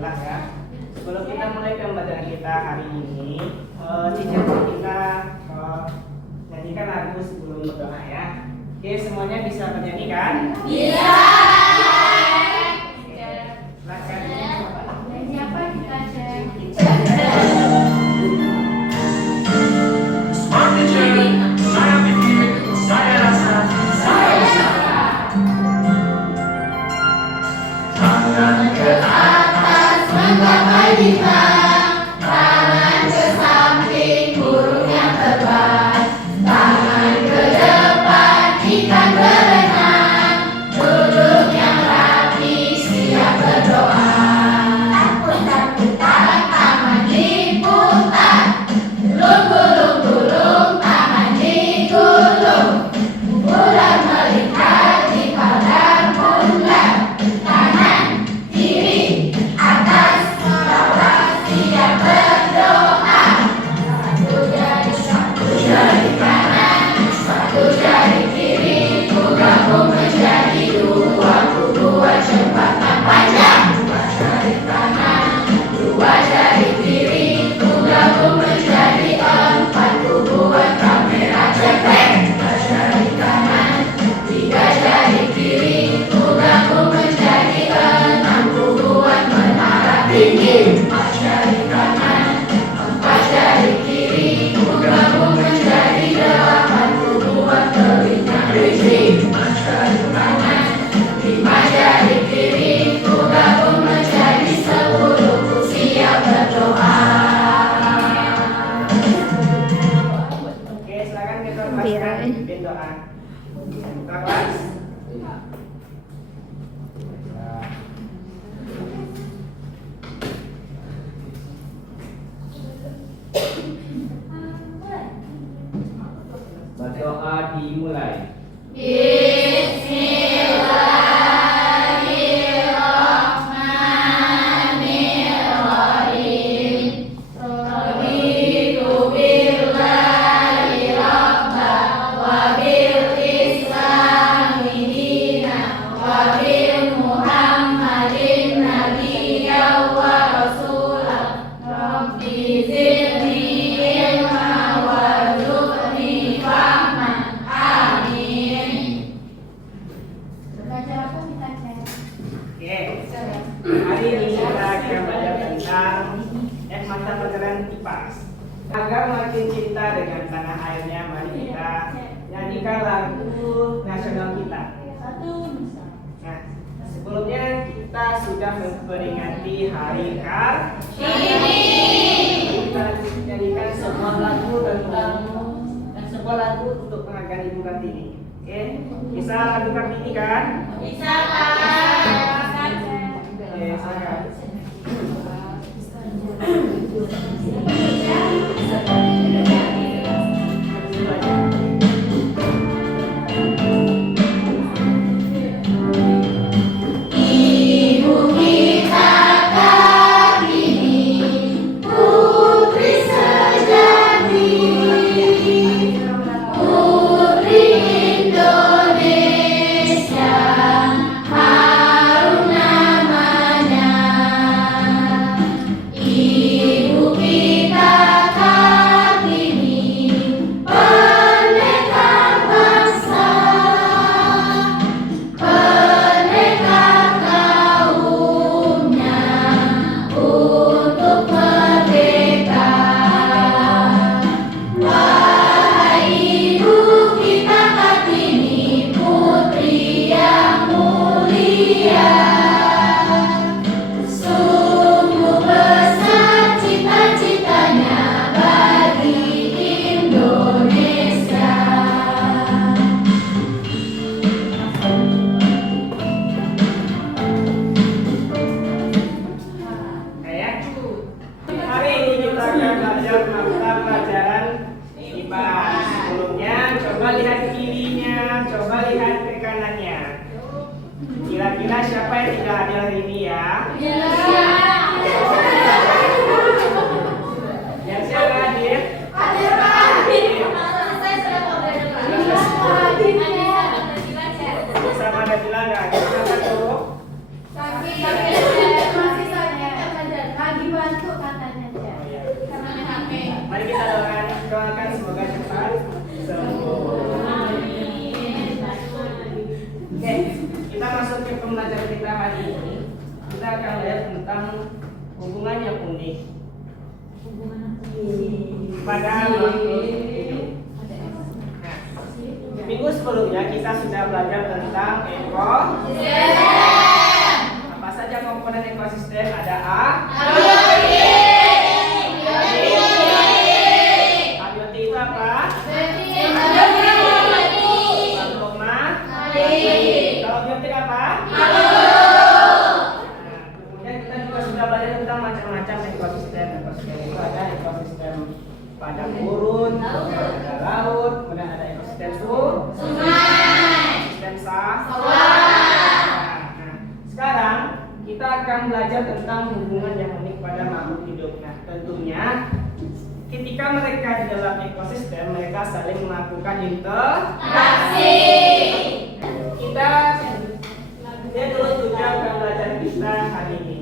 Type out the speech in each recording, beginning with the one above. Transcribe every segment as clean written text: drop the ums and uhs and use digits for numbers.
Bismillah ya. Sebelum kita mulai pembelajaran kita hari ini, teacher kita nyanyikan lagu sebelum berdoa ya. Oke, semuanya bisa bernyanyi kan? Bisa. Silakan. Siapa kita cek? Smart teacher, saya pikir, saya rasa, saya bisa. Tangan ke atas menggapai bintang, tangan ke samping burung yang terbang, tangan ke depan ikan berenang, duduk yang rapi siap berdoa. Putar-putar tangan diputar, gulung-gulung tangan digulung, bulan melingkar di padang bulan, kanan kiri atas bawah siap berdoa. Satu jari kanan, satu jari kiri, ku gabung menjadi dua, ku buat jembatan panjang. Dua jari kanan, dua jari kiri, ku gabung menjadi empat, ku buat kamera cekrek. Dua jari kanan, tiga jari kiri, ku gabung menjadi enam, ku buat menara tinggi. Empat jari kanan, empat jari kiri, ku gabung menjadi delapan, ku buat telinga risik. Lima jari kanan, lima jari kiri, ku gabung menjadi 10, ku siap berdoa. Oke, silakan kita lakukan pimpin doa. Buka kelas. Berdoa dimulai. Bismillahirrahmanirrahim. Raditu billahi rabba wa bil islami dina wa bil muhammadin nabiyya wa rasulah. Rabbi zidni ilma warzuqni fahman. Amin. Belajar apa kita cek? Oke. Hari ini kita akan belajar tentang mata pelajaran IPA. Agar makin cinta dengan tanah airnya, mari kita nyanyikan lagu nasional kita. Nah, sebelumnya kita sudah memperingati Hari Kartini. Kita nyanyikan sebuah lagu tentang sebuah lagu untuk penghargaan Ibu Kartini. Oke, bisa lagu Kartini kan? Bisa kan? Oke, silakan. Ibu kita Kartini, putri sejati, putri Indonesia, harum namanya. Ibu kita hubungan yang unik pada makhluk hidup. Nah, minggu sebelumnya kita sudah belajar tentang ekosistem. Apa saja komponen ekosistem? Ada abiotik itu apa? Kalau biotik apa? Kemudian kita juga sudah belajar tentang macam-macam ekosistem. Ekosistem itu ada ekosistem padang gurun, ada laut, kemudian ada ekosistem ekosistem sawah. Nah, sekarang kita akan belajar tentang hubungan yang unik pada makhluk hidup. Nah, tentunya ketika mereka di dalam ekosistem, mereka saling melakukan interaksi. Dia dulu tujuan pembelajaran kita hari ini.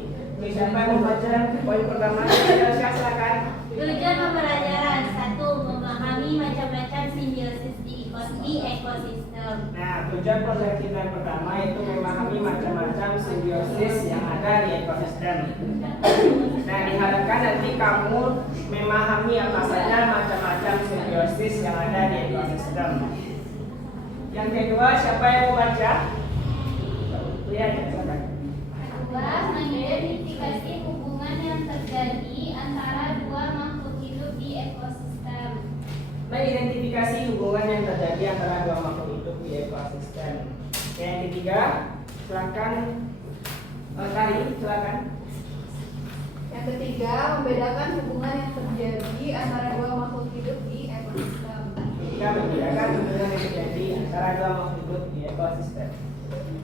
Siapa yang membaca poin pertama? Silakan. Tujuan pembelajaran 1. Memahami macam-macam simbiosis di ekosistem. Nah, tujuan pelajaran kita yang pertama itu memahami macam-macam simbiosis yang ada di ekosistem. Nah, diharapkan nanti kamu memahami apa saja macam-macam simbiosis yang ada di ekosistem. Yang kedua, siapa yang mau baca? Lihat, silakan. 2. Mengidentifikasi hubungan yang terjadi antara dua makhluk hidup di ekosistem. Mengidentifikasi hubungan yang terjadi antara dua makhluk hidup di ekosistem. Yang ketiga, silakan. Tari, silakan. Yang ketiga, membedakan hubungan yang terjadi antara dua makhluk hidup di ekosistem. Ketiga, membedakan hubungan yang terjadi antara dua makhluk hidup di ekosistem.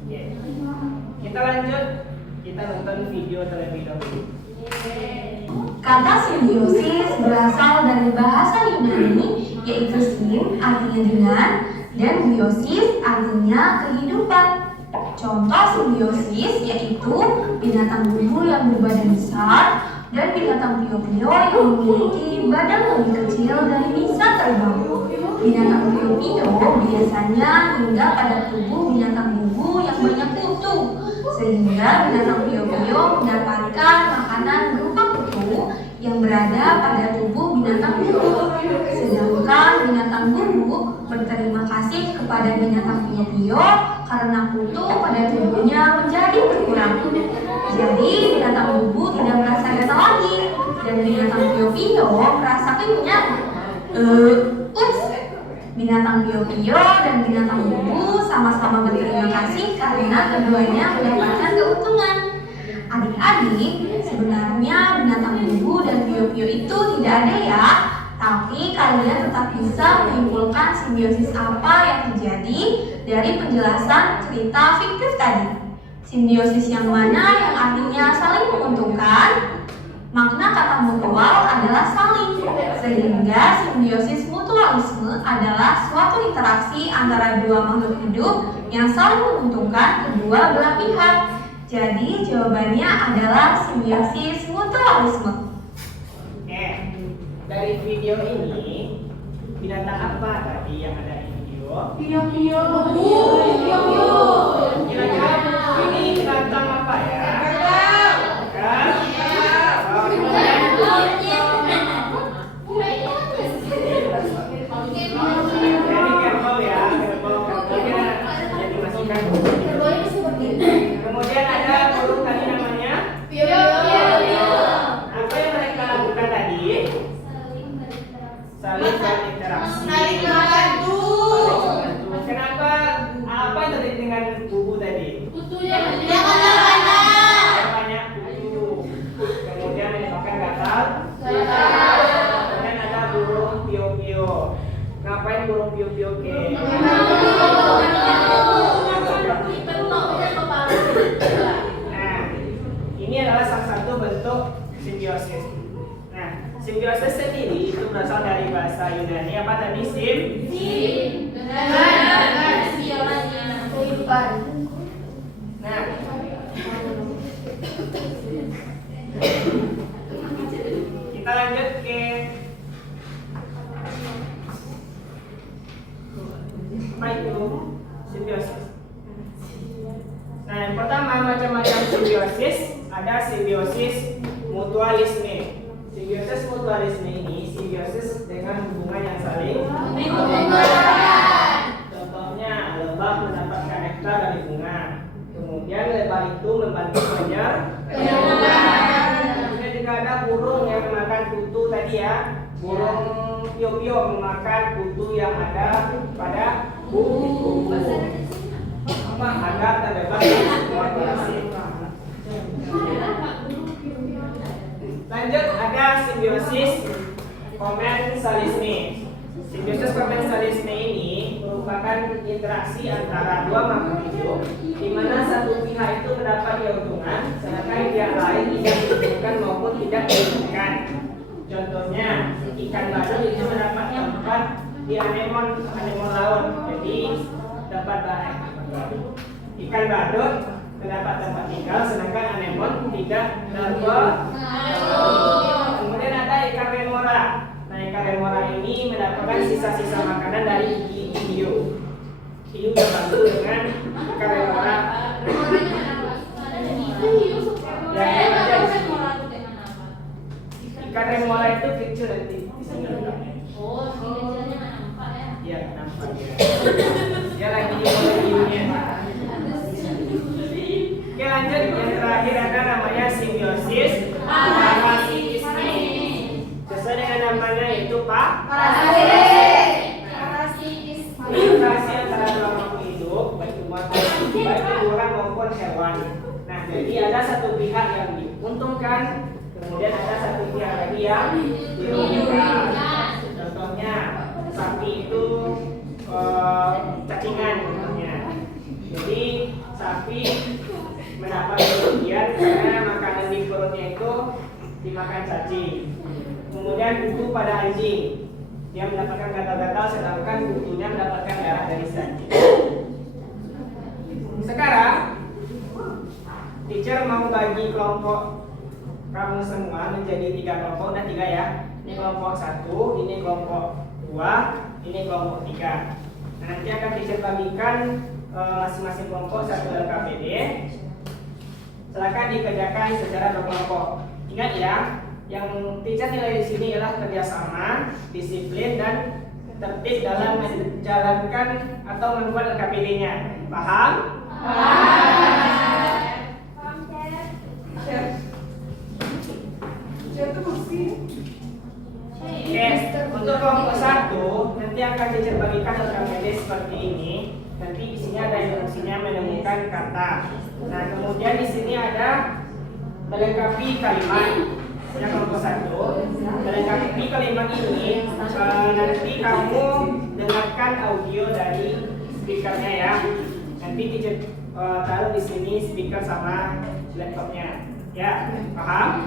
Oke. Kita lanjut, kita nonton video terlebih dahulu. Kata simbiosis berasal dari bahasa Yunani, yaitu sim artinya dengan dan biosis artinya kehidupan. Contoh simbiosis yaitu binatang bubu yang berbadan besar dan binatang pio-pio yang memiliki badan lebih kecil dan bisa terbang. Binatang pio-pio biasanya tinggal pada tubuh binatang bubu yang banyak kutu, sehingga binatang pio-pio mendapatkan makanan berupa kutu yang berada pada tubuh binatang bubu. Sedangkan binatang bubu berterima kasih kepada binatang pio-pio karena kutu pada tubuhnya menjadi berkurang. Jadi binatang bubu tidak merasa gatal lagi dan binatang pio-pio merasa kenyang. Binatang pio-pio dan binatang bubu sama-sama berterima kasih karena keduanya mendapatkan keuntungan. Adik-adik, sebenarnya binatang bubu dan pio-pio itu tidak ada ya, tapi kalian tetap bisa menyimpulkan simbiosis apa yang terjadi dari penjelasan cerita fiktif tadi. Simbiosis yang mana yang artinya saling menguntungkan? Makna kata mutual adalah saling, sehingga simbiosis mutualisme adalah suatu interaksi antara dua makhluk hidup yang saling menguntungkan kedua belah pihak. Jadi jawabannya adalah simbiosis mutualisme. Dari video ini, binatang apa tadi yang ada di video? Pio-pio. Kira-kira ini binatang apa ya? Kan? Jadi kerbau ya, kerbau. Kemudian dimasukkan. Kemudian ada burung tadi namanya apa yang mereka lakukan tadi? Saling berinteraksi. Saling membantu. Kenapa? Apa yang terjadi dengan bubu tadi? Kutunya Banyak kutu. Kemudian menyebabkan gatal. Kemudian ada burung pio-pio. Ngapain burung pio-pio ke? Nah, ini adalah salah satu bentuk simbiosis. Nah, simbiosis sendiri itu berasal dari bahasa Yunani apa tadi? Nah, kita lanjut ke apa itu simbiosis. Nah, yang pertama macam-macam simbiosis. Ada simbiosis mutualisme. Simbiosis mutualisme ini simbiosis dengan hubungan yang saling contohnya lebah mendapatkan nektar dari bunga. Kemudian lebah itu membantu kemudian juga ada burung yang memakan kutu tadi ya. Burung pio-pio memakan kutu yang ada pada buku. Agar terbebas dari semua parasit. Lanjut ada simbiosis komensalisme. Simbiosis komensalisme ini merupakan interaksi antara dua makhluk hidup di mana satu pihak itu mendapat keuntungan sedangkan pihak lain tidak diuntungkan maupun tidak diuntungkan. Contohnya ikan badut itu mendapat tempat di anemon laut, jadi dapat ikan badut mendapat tempat tinggal sedangkan anemon tidak dapat. Kemudian ada ikan remora. Nah, ikan remora ini mendapatkan sisa-sisa makanan dari hiu. Hiu terbantu dengan ikan remora. Ikan remora itu kecil nanti. Oh, si kecilnya nggak nampak ya? Iya, nampak ya. Dia lagi di bawah hiunya. Oke, lanjut yang terakhir ada namanya simbiosis parasitisme. Sesuai dengan namanya itu interaksi antara dua makhluk hidup baik itu orang maupun hewan. Nah, jadi ada satu pihak yang diuntungkan, kemudian ada satu pihak lagi yang dirugikan. Contohnya sapi itu cacingan contohnya. Jadi sapi mendapat kerugian karena makanan di perutnya itu dimakan cacing. Kemudian kutu pada anjing, dia mendapatkan gatal-gatal sedangkan kutunya mendapatkan darah dari anjing. Sekarang teacher mau bagi kelompok kamu semua menjadi 3 kelompok, dan 3 ya. Ini kelompok 1, ini kelompok 2, ini kelompok 3. Nah, nanti akan teacher bagikan masing-masing kelompok 1 LKPD. Silakan dikerjakan secara berkelompok. Ingat ya, yang teacher nilai di sini ialah kerjasama, disiplin, dan tertib dalam menjalankan atau membuat LKPD-nya. Paham? Oke, untuk kelompok 1 nanti akan teacher bagikan LKPD seperti ini. Nanti di sini ada instruksinya menemukan kata. Nah, kemudian di sini ada melengkapi kalimat. Yang kelompok 1 melengkapi kalimat ini. Nanti kamu dengarkan audio dari speakernya ya. Nanti teacher taruh di sini speaker sama laptopnya. Ya, paham?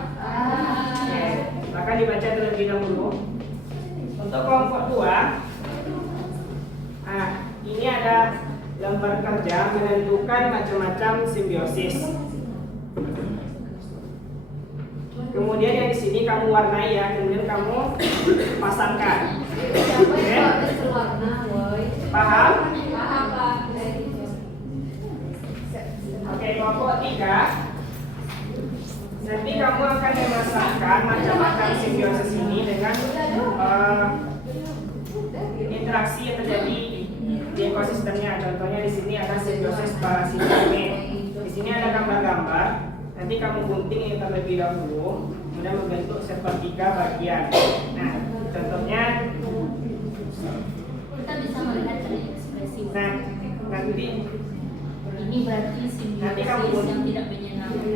Oke, maka dibaca terlebih dahulu. Untuk kelompok 2, nah ini ada lembar kerja menentukan macam-macam simbiosis. Kemudian yang di sini kamu warnai ya, kemudian kamu pasangkan. Oke? Paham? Oke, kelompok 3. Nanti kamu akan memasangkan macam-macam simbiosis ini dengan interaksi yang terjadi di ekosistemnya. Contohnya di sini ada simbiosis parasitisme. Di sini ada gambar-gambar. Nanti kamu gunting ini terlebih dahulu, kemudian membentuk sepertiga bagian. Nah, contohnya, Kita bisa melihat dari ekspresi. nah nanti Ini berarti simbiosis yang tidak menyenangkan.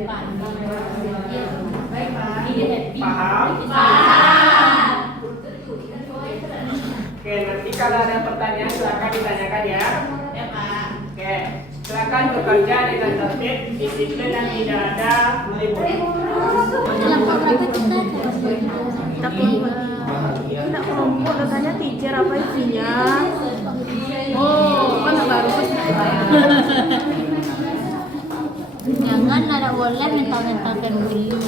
Baik, Pak. Ini happy. Paham? Paham. Oke, nanti kalau ada pertanyaan silakan ditanyakan ya. Ya, Pak. Oke, silakan bekerja dengan tertib, disiplin, dan tidak ada meliput. Tapi tidak kelompok datanya teacher apa isinya? Oh, kan baru Jangan ada boleh mental-mentalkan dulu.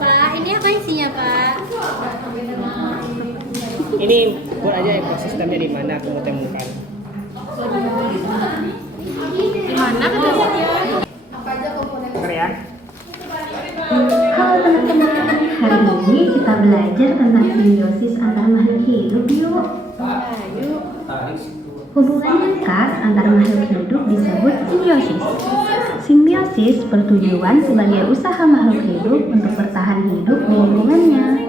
Pak, ini apa isinya, Pak? Ini buat aja ekosistemnya di mana kamu temukan. di mana Apa aja komponen? Dengar ya. Halo teman-teman, hari belajar tentang simbiosis antar makhluk hidup yuk. Hubungan yang khas antar makhluk hidup disebut simbiosis. Simbiosis bertujuan sebagai usaha makhluk hidup untuk bertahan hidup di lingkungannya.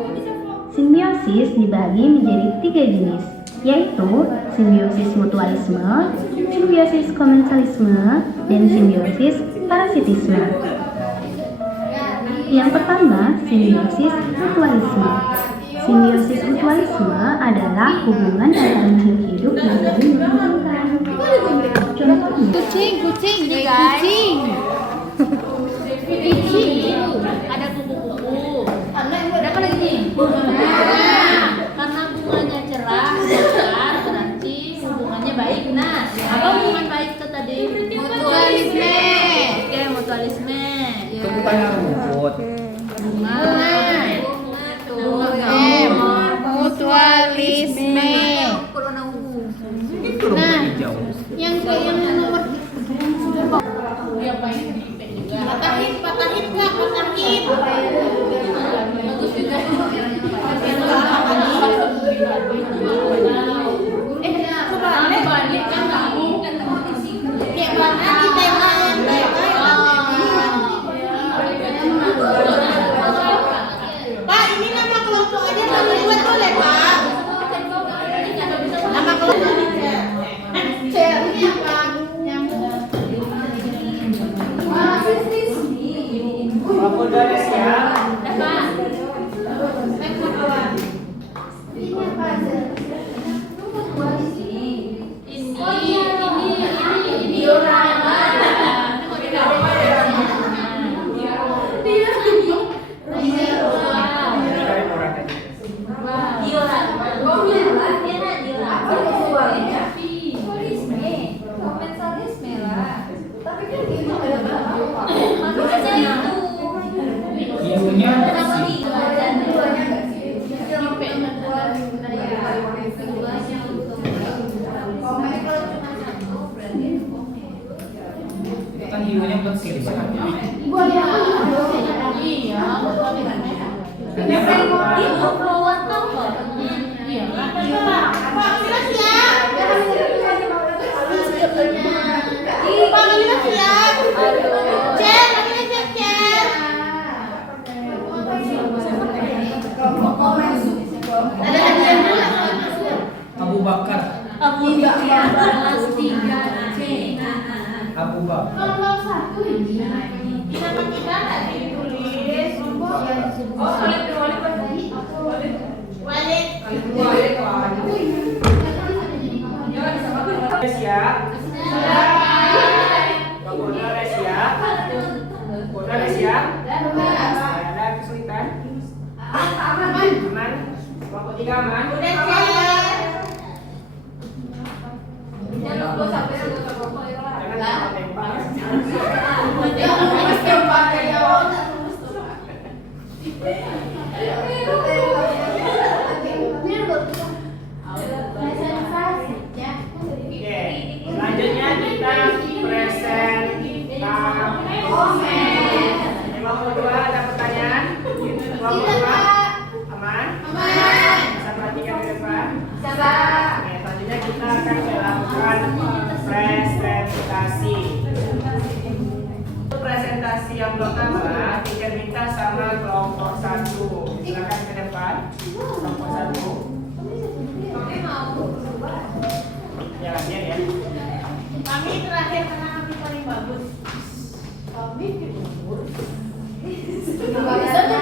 Simbiosis dibagi menjadi 3 jenis, yaitu simbiosis mutualisme, simbiosis komensalisme, dan simbiosis parasitisme. Yang pertama, simbiosis mutualisme. Simbiosis mutualisme adalah hubungan antara makhluk hidup yang saling menguntungkan. Contohnya, Kucing nih guys. Kucing. Ada kupu-kupu. Ada apa lagi nih? Nah, karena bunganya cerah, segar, berarti hubungannya baik. Nah, apa hubungan baik itu tadi? Mutualisme. Oke, mutualisme. Itu bukan rumput. Bunga. Mutualisme. Nah, yang nomor patahin kak, patahin. Bagus juga. Coba balik kan kamu. Kayak mana di Thailand? Pak, ini nama kelompok aja kami buat boleh Pak? Nama kelompok ini apa? Saudara siap? Kan hiunya bersih di belakangnya. Iya, Abu Bakar. Abu Bakar kelas 3 C. Abu Bakar. Kelompok 1 ini. Nama kita enggak ditulis. Oh, Walid. Siap? Saudara siap? Saudara siap? Ada kesulitan? Aman? Kelompok 3 aman? Udah siap. Jangan tembak. Selanjutnya kita present kelompok 2 ada pertanyaan? Kelompok 2 aman? Bisa perhatikan ke depan? Oke, selanjutnya kita akan melakukan presentasi. Untuk presentasi yang pertama, teacher minta sama kelompok 1. Silakan ke depan. Kelompok 1. Ya, latihan ya. Kami terakhir karena kami paling bagus. Kami di umur. Bisa tuh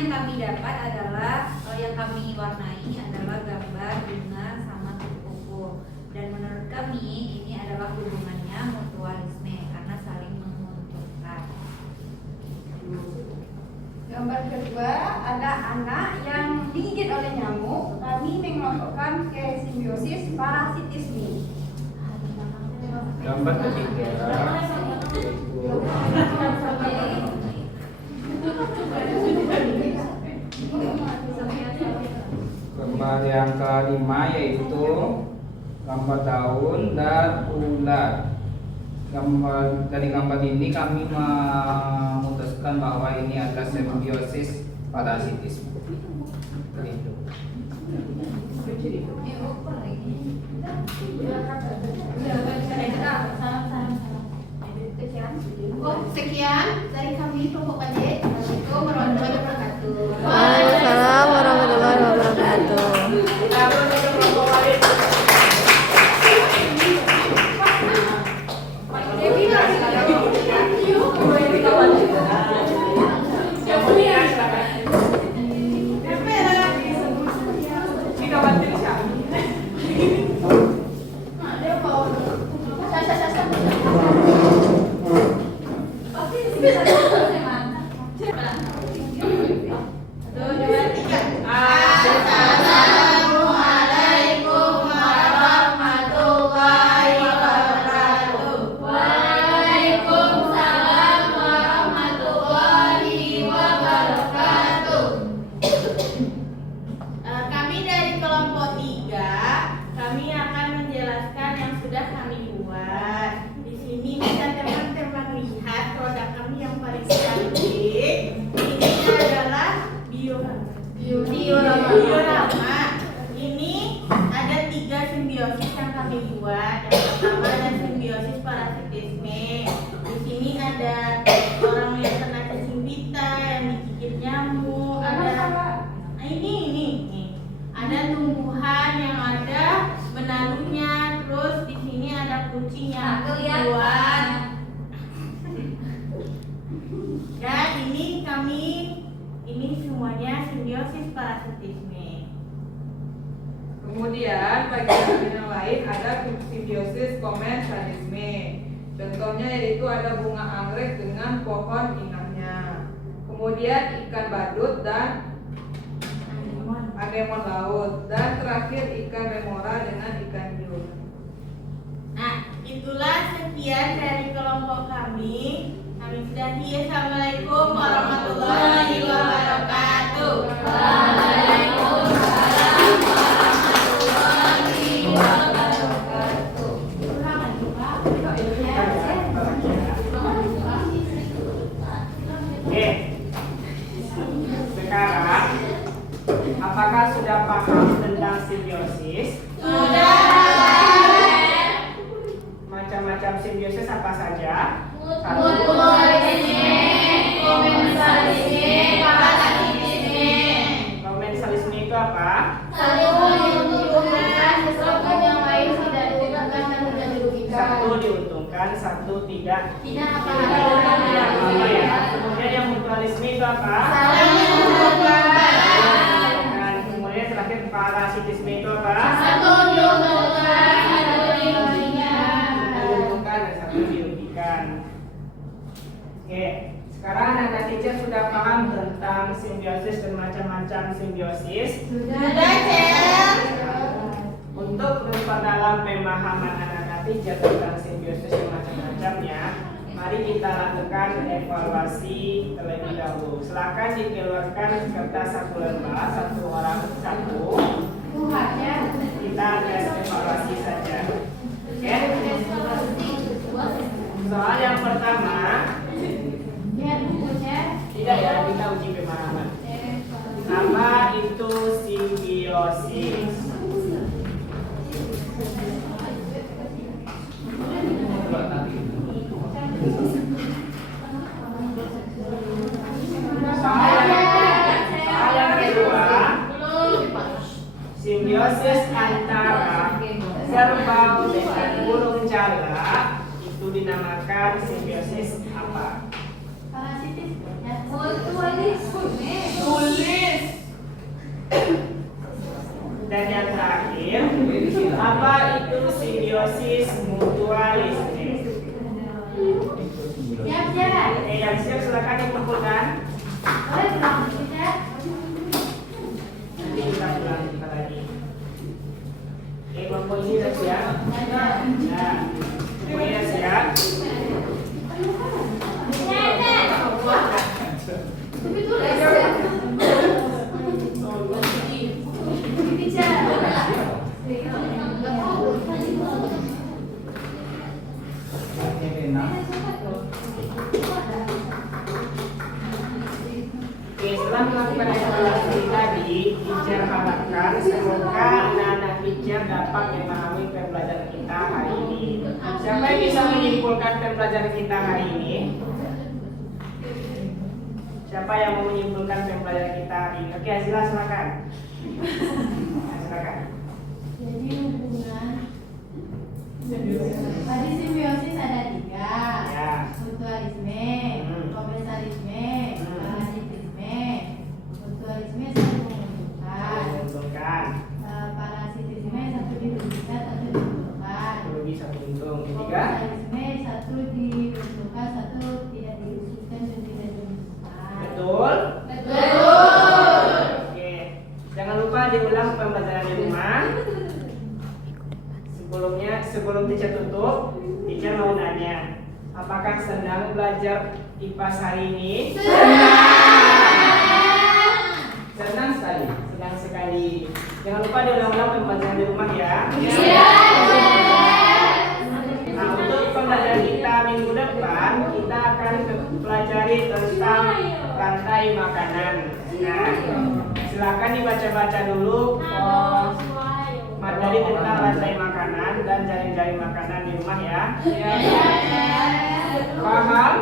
yang kami dapat adalah yang kami warnai adalah gambar bunga sama kupu-kupu. Dan menurut kami ini adalah hubungannya mutualisme karena saling menguntungkan. Gambar kedua ada anak yang digigit oleh nyamuk. Kami mengelompokkan ke simbiosis parasitisme. Gambar ketiga. Gambar yang kelima yaitu gambar daun dan ular. Dari gambar ini kami memutuskan bahwa ini adalah simbiosis parasitisme. Itu. Sekian dari kami kelompok KJ. Assalamualaikum warahmatullahi wabarakatuh. Waalaikumsalam warahmatullahi wabarakatuh. Assalamualaikum warahmatullahi wabarakatuh. Waalaikumsalam warahmatullahi wabarakatuh. Kami dari kelompok 3, kami akan menjelaskan yang sudah kami buat. Di sini bisa teman-teman lihat produk kami yang paling cantik. Ini adalah diorama. Ini ada 3 simbiosis yang kami buat. Yang pertama ada simbiosis parasitisme. Di sini ada orang yang kena cacing pita, yang digigit nyamuk. Ini. Ada tumbuhan yang ada benalunya. Terus di sini ada kucing yang keluar. Dan ini semuanya simbiosis parasitisme. Kemudian bagian yang lain ada simbiosis komensalisme. Contohnya yaitu ada bunga anggrek dengan pohon inangnya. Kemudian ikan badut dan anemon laut. Dan terakhir ikan remora dengan ikan hiu. Nah, itulah sekian dari kelompok kami. Kami sudahi. Assalamualaikum warahmatullahi wabarakatuh. Waalaikumsalam warahmatullahi wabarakatuh. Oke. Sekarang apakah sudah paham tentang simbiosis? Sudah. Macam-macam simbiosis apa saja? Mutualisme, komensalisme, parasitisme. Komensalisme itu apa? Satu diuntungkan, sesuatu yang lain tidak diuntungkan dan tidak dirugikan. Satu diuntungkan, satu tidak. Tidak Apa apa-apa. ya? Kemudian yang mutualisme itu apa? Saling menguntungkan. Dan kemudian terakhir parasitisme itu apa? Satu diuntungkan, satu dirugikan. Diuntungkan dan satu dirugikan. Oke, sekarang anak teacher sudah paham tentang simbiosis dan macam-macam simbiosis. Sudah, Cel. Untuk memperdalam pemahaman anak teacher tentang simbiosis dan macam-macamnya, mari kita lakukan evaluasi terlebih dahulu. Silakan dikeluarkan kertas satu lembar, satu orang satu. Kita tes evaluasi saja. Oke. Soal yang pertama. Tidak ya, kita uji pemahaman. Apa itu simbiosis? Soal yang kedua, simbiosis antara kerbau dengan burung jalak itu dinamakan simbiosis apa? Mutualisme. Apa itu simbiosis mutualisme? Oke, yang siap silakan dikumpulkan. Nanti kita ulang kita lagi. Oke, kelompok ini sudah siap. Nah, semuanya siap. Oke, setelah melakukan evaluasi tadi, teacher harapkan semoga anak-anak teacher dapat memahami pembelajaran kita hari ini. Siapa yang bisa menyimpulkan pembelajaran kita hari ini? Siapa yang mau menyimpulkan pembelajaran kita hari ini? Oke, Azila silakan. Silakan. Jadi hubungan tadi simbiosis ada 3, Ya. mutualisme, komensalisme, Hmm. parasitisme. Mutualisme satu menguntungkan, Menguntungkan. parasitisme satu dirugikan, satu diuntungkan. Rugi satu untung. Ketiga. Komensalisme satu diuntungkan, satu tidak dirugikan dan tidak diuntungkan. Betul? Oke. Jangan lupa diulang pembelajaran di rumah. Sebelum teacher tutup, teacher mau nanya, apakah senang belajar IPAS hari ini? Senang sekali, senang sekali. Jangan lupa diulang-ulang pembelajaran di rumah ya. Nah, untuk pembelajaran kita minggu depan, kita akan pelajari tentang rantai makanan. Nah, silakan dibaca-baca dulu materi tentang rantai makanan dan jaring-jaring makanan di rumah ya. Paham?